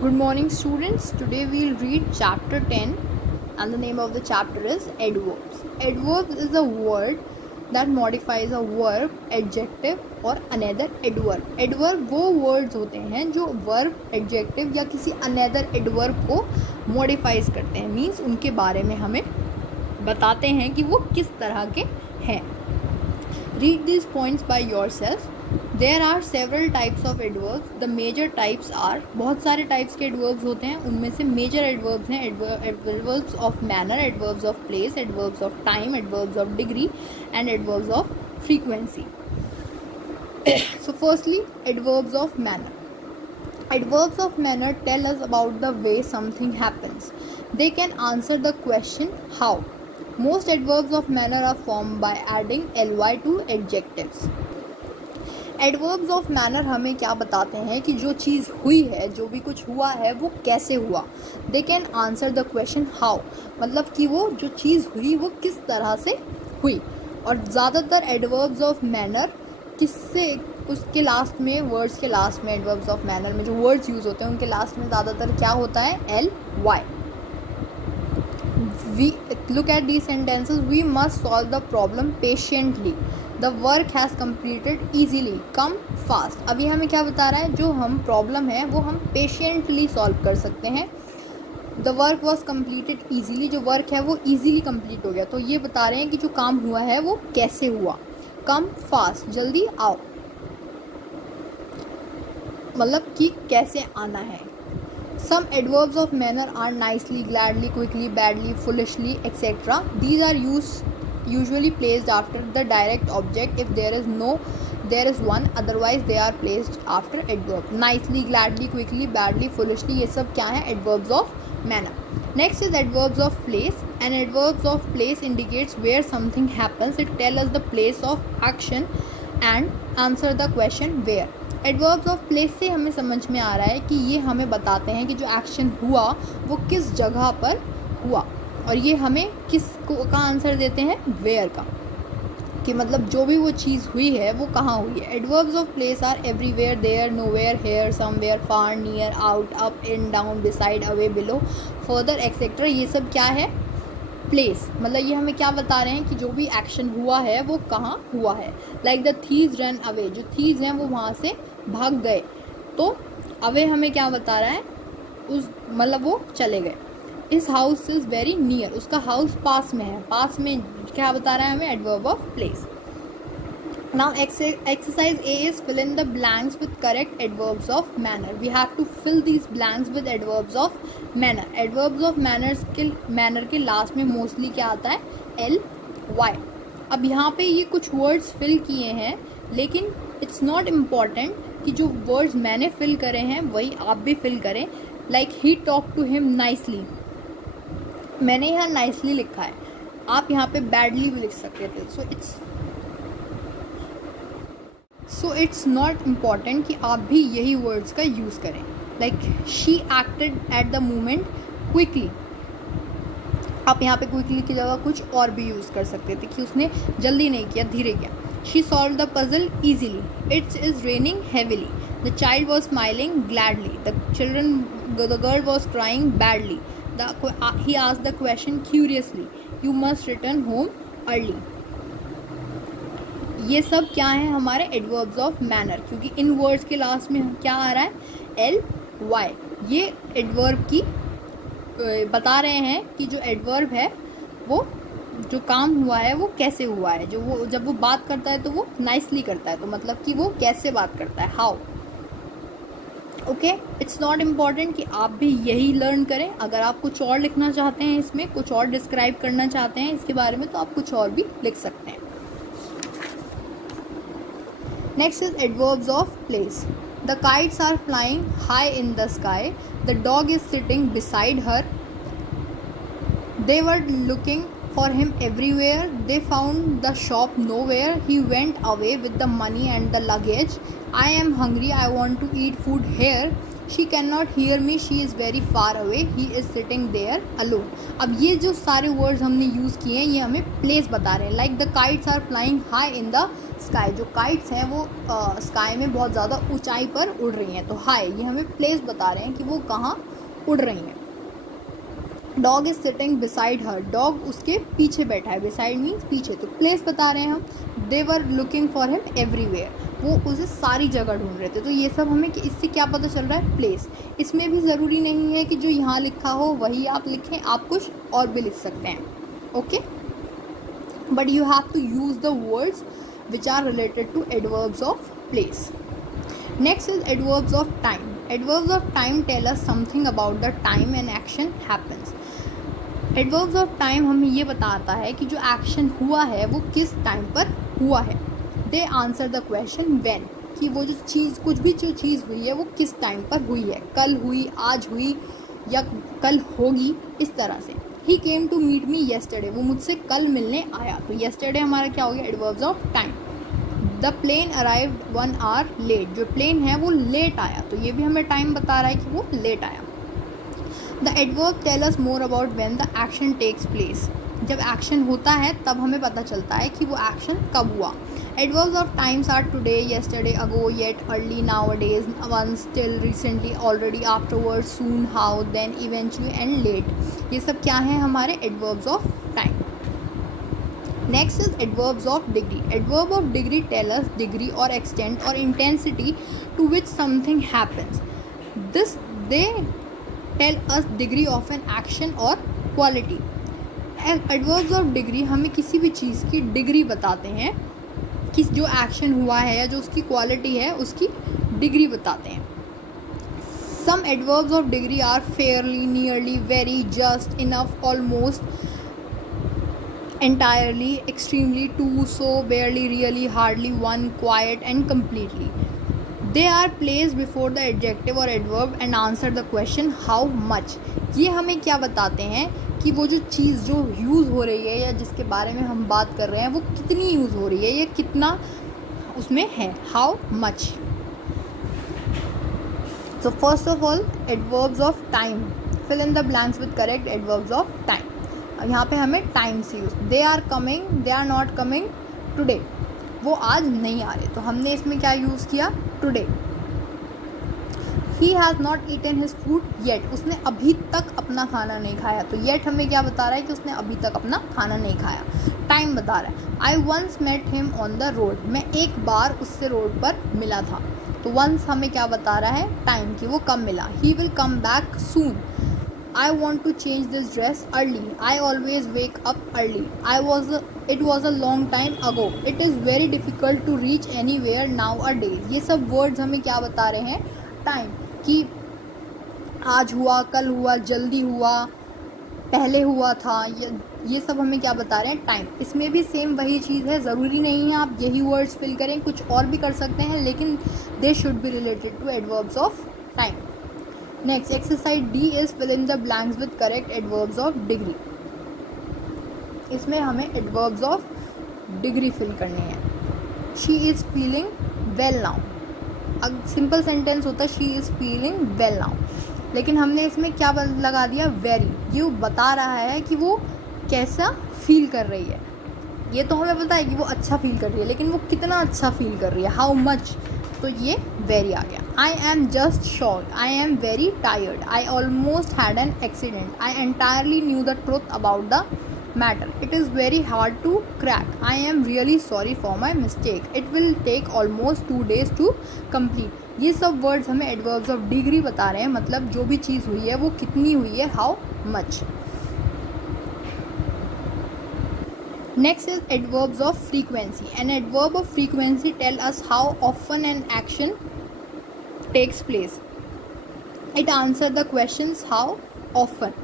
Good morning, students. Today we'll read chapter 10, and the name of the chapter is adverbs. Adverbs is a word that modifies a verb, adjective or another adverb. Adverb वो words होते हैं जो verb, adjective या किसी another adverb को modifies करते हैं, means उनके बारे में हमें बताते हैं कि वो किस तरह के हैं. Read these points by yourself. There are several types of adverbs. The major types are, बहुत सारे types के adverbs होते हैं, उनमें से major adverbs हैं adverbs of manner, adverbs of place, adverbs of time, adverbs of degree and adverbs of frequency. So firstly, adverbs of manner. Adverbs of manner tell us about the way something happens. They can answer the question how. Most adverbs of manner are formed by adding ly to adjectives. Adverbs of manner हमें क्या बताते हैं कि जो चीज़ हुई है, जो भी कुछ हुआ है, वो कैसे हुआ. They can answer the question how, मतलब कि वो जो चीज़ हुई वो किस तरह से हुई. और ज़्यादातर एडवर्ब्स ऑफ मैनर किससे, उसके लास्ट में, वर्ड्स के लास्ट में, एडवर्ब्स ऑफ मैनर में जो वर्ड्स यूज़ होते हैं उनके लास्ट में ज़्यादातर क्या होता है, L Y. We look at these sentences. We must solve the problem patiently. The work has completed easily. Come fast. अभी हमें क्या बता रहा है, जो हम प्रॉब्लम है वो हम पेशेंटली सॉल्व कर सकते हैं. The work was completed easily. जो वर्क है वो easily complete हो गया. तो ये बता रहे हैं कि जो काम हुआ है वो कैसे हुआ. Come fast. जल्दी आओ, मतलब कि कैसे आना है. Some adverbs of manner are nicely, gladly, quickly, badly, foolishly, etc. These are usually placed after the direct object if there is one. Otherwise, they are placed after adverb. Nicely, gladly, quickly, badly, foolishly. ये सब क्या है, adverbs of manner. Next is adverbs of place. And adverbs of place indicates where something happens. It tells us the place of action and answer the question where. Adverbs of place से हमें समझ में आ रहा है कि ये हमें बताते हैं कि जो एक्शन हुआ वो किस जगह पर हुआ, और ये हमें किस का आंसर देते हैं, वेयर का, कि मतलब जो भी वो चीज़ हुई है वो कहाँ हुई है. Adverbs of place are everywhere, there, nowhere, here, somewhere, far, near, out, up, in, down, beside, away, below, further, etcetera. ये सब क्या है, प्लेस. मतलब ये हमें क्या बता रहे हैं कि जो भी एक्शन हुआ है वो कहाँ हुआ है. Like the thieves run away, जो थीव्स हैं वो वहाँ से भाग गए. तो अवे हमें क्या बता रहा है, उस मतलब वो चले गए. इस हाउस इज़ वेरी नियर, उसका हाउस पास में है. पास में क्या बता रहा है हमें, adverb of place. Now exercise A is fill in the blanks with correct adverbs of manner. We have to fill these blanks with adverbs of manner. Adverbs of manner के लास्ट में मोस्टली क्या आता है, L Y. अब यहाँ पे ये कुछ वर्ड्स फिल किए हैं, लेकिन इट्स नॉट इम्पॉर्टेंट कि जो वर्ड्स मैंने फिल करे हैं वही आप भी फिल करें. Like he talk to him nicely, मैंने यहाँ नाइसली लिखा है, आप यहाँ पे बैडली भी लिख सकते थे. सो इट्स नॉट इम्पॉर्टेंट कि आप भी यही वर्ड्स का यूज़ करें. Like she acted at the moment quickly, आप यहाँ पे क्विकली की जगह कुछ और भी यूज़ कर सकते थे कि उसने जल्दी नहीं किया, धीरे किया. She solve the puzzle easily. It's is raining heavily. The child was smiling gladly. The girl was crying badly. He asked the question curiously. You must return home early. ये सब क्या है, हमारे एडवर्ब्स ऑफ मैनर, क्योंकि इन words के last में क्या आ रहा है, एल वाई. ये एडवर्ब की बता रहे हैं कि जो एडवर्ब है वो जो काम हुआ है वो कैसे हुआ है. जो वो जब वो बात करता है तो वो नाइसली करता है, तो मतलब कि वो कैसे बात करता है, how. Okay, it's not important कि आप भी यही लर्न करें. अगर आप कुछ और लिखना चाहते हैं, इसमें कुछ और डिस्क्राइब करना चाहते हैं इसके बारे में, तो आप कुछ और भी लिख सकते हैं. Next is adverbs of place. The kites are flying high in the sky. The dog is sitting beside her. They were looking for him everywhere. They found the shop nowhere. He went away with the money and the luggage. I am hungry. I want to eat food here. She cannot hear me. She is very far away. He is sitting there alone. अब ये जो सारे words हमने use किए हैं ये हमें place बता रहे हैं. Like the kites are flying high in the sky, जो काइट्स हैं वो स्काई में बहुत ज़्यादा ऊंचाई पर उड़ रही हैं। तो हाई ये हमें प्लेस बता रहे हैं कि वो कहाँ उड़ रही हैं। Dog is sitting beside her, dog उसके पीछे बैठा है, बिसाइड मीन्स पीछे, तो प्लेस बता रहे हैं हम। They were looking for him everywhere, वो उसे सारी जगह ढूंढ रहे थे। तो ये सब हमें इससे क्या पता चल रहा है, प्लेस। इसमें भी ज़रूरी नहीं है कि जो यहाँ लिखा हो वही आप लिखें, आप कुछ और भी लिख सकते हैं, okay, but you have to use the words which are related to adverbs of place. Next is adverbs of time. Adverbs of time tell us something about the time an action happens. Adverbs of time हमें ये बताता है कि जो action हुआ है वो किस टाइम पर हुआ है। They answer the question when, कि वो जो चीज़, कुछ भी जो चीज़ हुई है वो किस टाइम पर हुई है, कल हुई, आज हुई या कल होगी, इस तरह से। He came to meet me yesterday, वो मुझसे कल मिलने आया। तो yesterday हमारा क्या हो गया, adverbs of time. The plane arrived 1 hour late, जो प्लेन है वो लेट आया, तो ये भी हमें टाइम बता रहा है कि वो लेट आया। The adverb tell us more about when the action takes place, जब एक्शन होता है तब हमें पता चलता है कि वो एक्शन कब हुआ। Adverbs of times are today, yesterday, ago, yet, early, nowadays, once, still, recently, already, afterward, soon, how, then, eventually and late. ये सब क्या है, हमारे adverbs of time. Next is adverbs of degree. Adverb of degree tell us degree or extent or intensity to which something happens. They tell us degree of an action or quality. Adverbs of degree हमें किसी भी चीज़ की degree बताते हैं, कि जो action हुआ है या जो उसकी क्वालिटी है उसकी डिग्री बताते हैं। Some adverbs of degree are fairly, nearly, very, just, enough, almost, entirely, extremely, too, so, barely, really, hardly, one, quiet and completely. They are placed before the adjective or adverb and answer the question how much. ये हमें क्या बताते हैं कि वो जो चीज़ जो use हो रही है या जिसके बारे में हम बात कर रहे हैं वो कितनी यूज़ हो रही है या कितना उसमें है, how much. So first of all, adverbs of time. Fill in the blanks with correct adverbs of time. यहाँ पे हमें टाइम से use, they are coming, they are not coming today, वो आज नहीं आ रहे, तो हमने इसमें क्या यूज़ किया, today. He has not eaten his food yet, उसने अभी तक अपना खाना नहीं खाया, तो येट हमें क्या बता रहा है कि उसने अभी तक अपना खाना नहीं खाया। टाइम बता रहा है, I once met him on the road, मैं एक बार उससे रोड पर मिला था, तो वंस हमें क्या बता रहा है, टाइम, कि वो कब मिला। He will come back soon, I want to change this dress early. I always wake up early. It was a long time ago. It is very difficult to reach anywhere nowadays. ये सब words हमें क्या बता रहे हैं, time, कि आज हुआ, कल हुआ, जल्दी हुआ, पहले हुआ था, ये सब हमें क्या बता रहे हैं, टाइम। इसमें भी सेम वही चीज़ है, ज़रूरी नहीं है आप यही वर्ड्स फिल करें, कुछ और भी कर सकते हैं, लेकिन they should be related to adverbs of time. Next, exercise D is fill in the blanks with correct adverbs of degree. इसमें हमें adverbs of degree fill करनी है। She is feeling well now. अब सिंपल सेंटेंस होता है she is feeling well now, लेकिन हमने इसमें क्या लगा दिया, very. ये बता रहा है कि वो कैसा फील कर रही है। ये तो हमें पता है कि वो अच्छा फील कर रही है, लेकिन वो कितना अच्छा फील कर रही है, how much, तो ये वेरी आ गया। I am just shocked, I am very tired, I almost had an accident, I entirely knew the truth about the matter, it is very hard to crack, I am really sorry for my mistake, it will take almost 2 days to complete. ये सब words हमें adverbs of degree बता रहे हैं, मतलब जो भी चीज़ हुई है वो कितनी हुई है, how much. Next is adverbs of frequency. An adverb of frequency tell us how often an action takes place. It answer the questions how often.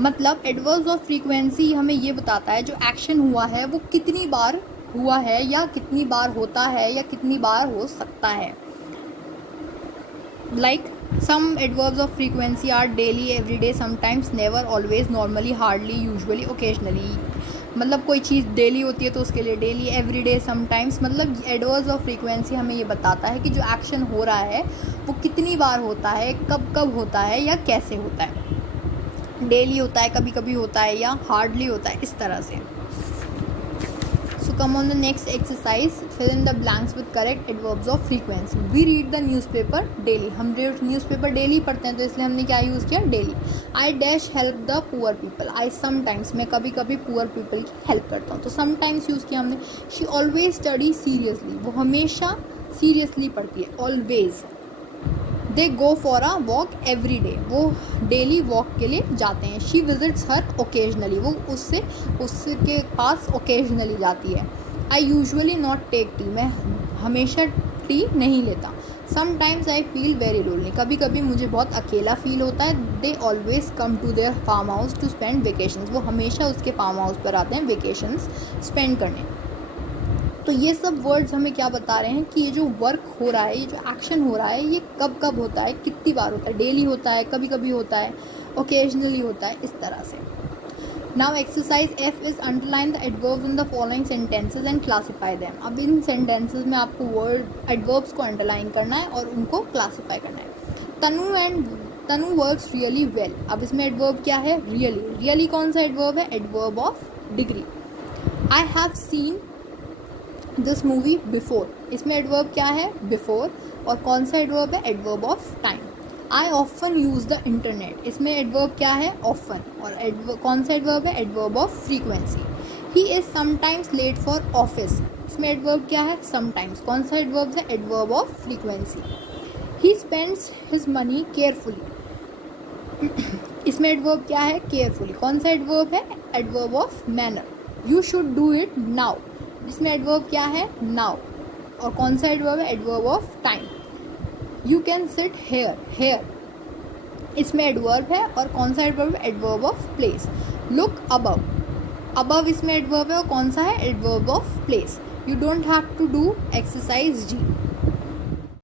मतलब adverbs of frequency हमें ये बताता है जो एक्शन हुआ है वो कितनी बार हुआ है या कितनी बार होता है या कितनी बार हो सकता है। Like some adverbs of frequency are daily, everyday, sometimes, never, always, normally, hardly, usually, occasionally. मतलब कोई चीज़ डेली होती है तो उसके लिए डेली, एवरीडे, समटाइम्स, मतलब एडवर्ब्स ऑफ फ्रीक्वेंसी हमें ये बताता है कि जो एक्शन हो रहा है वो कितनी बार होता है, कब कब होता है या कैसे होता है, डेली होता है, कभी कभी होता है या हार्डली होता है, इस तरह से। So come on the next exercise, fill in the blanks with correct adverbs of frequency. We read the newspaper daily. हम न्यूज़पेपर डेली पढ़ते हैं तो इसलिए हमने क्या यूज़ किया, daily. I dash help the poor people. I sometimes, मैं कभी कभी पुअर पीपल की हेल्प करता हूँ, तो समटाइम्स यूज़ किया हमने. शी ऑलवेज स्टडी सीरियसली, वो हमेशा सीरियसली पढ़ती है, always. They go for a walk every day, वो डेली वॉक के लिए जाते हैं. शी विजिट्स हर ओकेजनली, वो उसके पास ओकेजनली जाती है. I usually not take tea, मैं हमेशा टी नहीं लेता. Sometimes I feel very lonely, कभी कभी मुझे बहुत अकेला फील होता है. They always come to their farm house to spend vacations, वो हमेशा उसके फार्म हाउस पर आते हैं वेकेशंस स्पेंड करने. तो ये सब वर्ड्स हमें क्या बता रहे हैं कि ये जो वर्क हो रहा है, ये जो एक्शन हो रहा है, ये कब कब होता है, कितनी बार होता है. डेली होता है, कभी कभी होता है, ओकेजनली होता है, इस तरह से. Now exercise F is underline the adverbs in the following sentences and classify them. अब इन सेंटेंसेज में आपको वर्ड एडवर्ब्स को अंडरलाइन करना है और उनको क्लासीफाई करना है. तनु वर्क्स रियली वेल. अब इसमें एडवर्ब क्या है, रियली. रियली कौन सा एडवर्ब है, adverb of degree. I have seen this movie before, इसमें एडवर्ब क्या है, बिफोर. और कौन सा एडवर्ब है, adverb of time. I often use the internet, इसमें एडवर्ब क्या है, ऑफन. और कौन सा एडवर्ब है, adverb of frequency. He is sometimes late for office, इसमें एडवर्ब क्या है, समटाइम्स. कौन सा एडवर्ब है, adverb of frequency. He spends his money carefully, इसमें एडवर्ब क्या है, केयरफुली. कौन सा एडवर्ब है, adverb of manner. You should do it now, इसमें एडवर्ब क्या है, नाउ. और कौन सा एडवर्ब है, adverb of time. You can sit here, here इसमें एडवर्ब है. और कौन सा एडवर्ब है, adverb of place. Look above, above इसमें एडवर्ब है. और कौन सा है, adverb of place. You don't have to do exercise G.